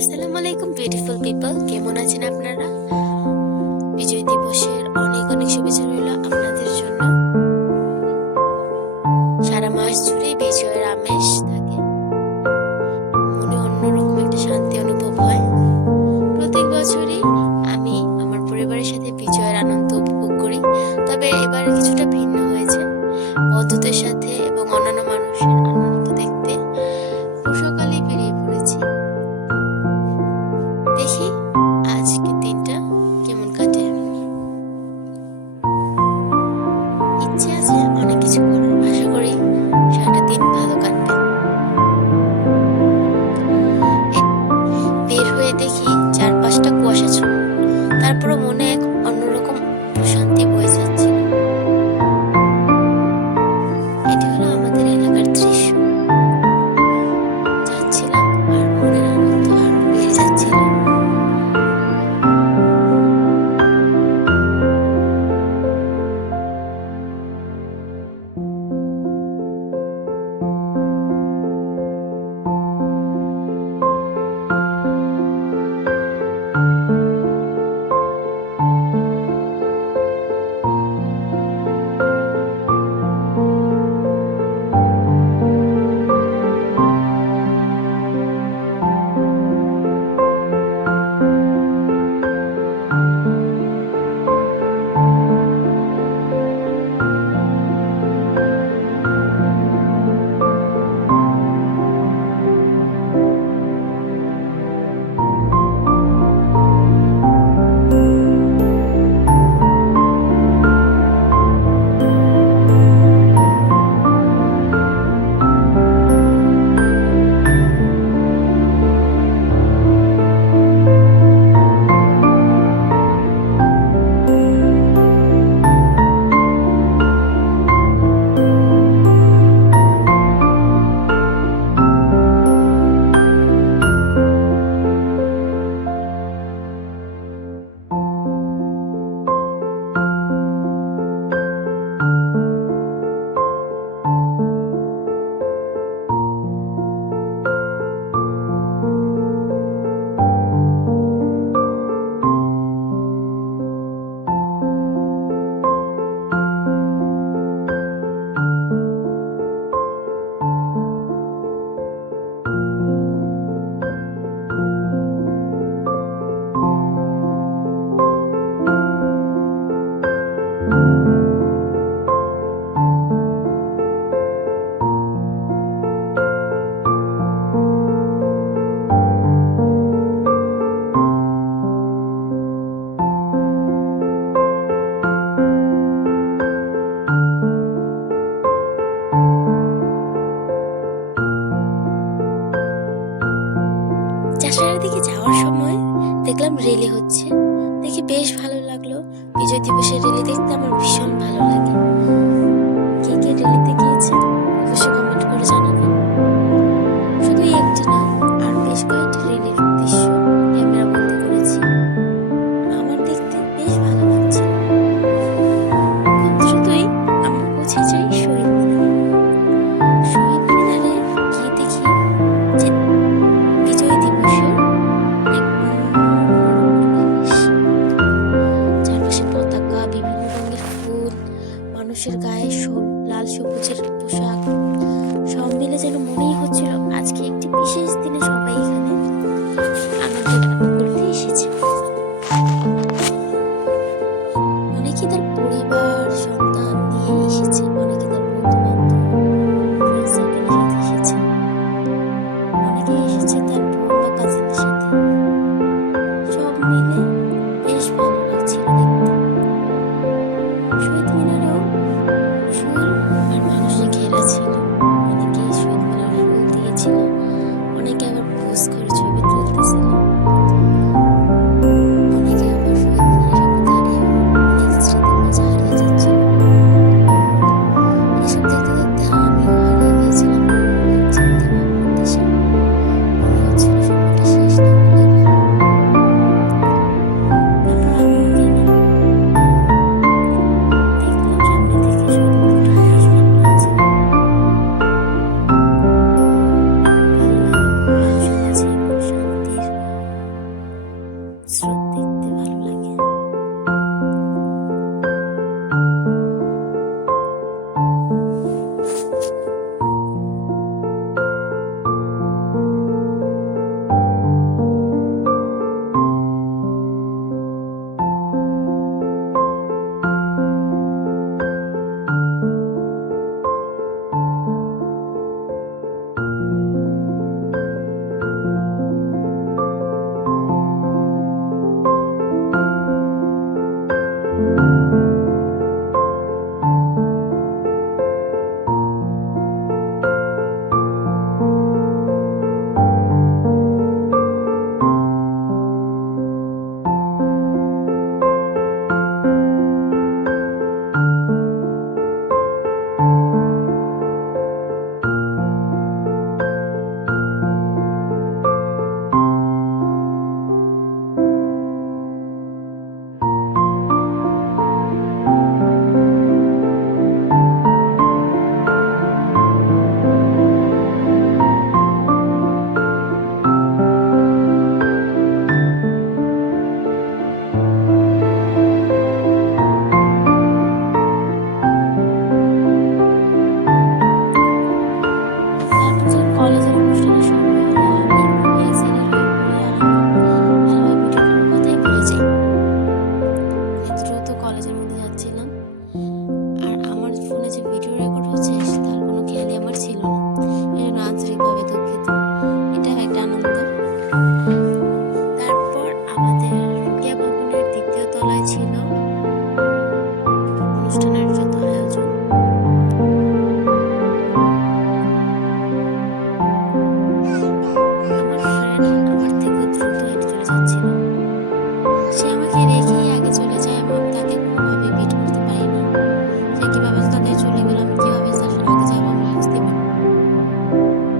আসসালামু আলাইকুম beautiful people কেমন আছেন আপনারা? বিজয় দিবসের অনেক অনেক শুভেচ্ছা রেলি হচ্ছে। দেখে বেশ ভালো লাগল। বিজয় দিবসের রেলি দেখতে আমার ভীষণ ভালো লাগে। মানুষের গায়ে লাল সবুজের পোশাক। সব মিলে যেন মনেই হচ্ছিল আজকে একটি বিশেষ দিনে Bye.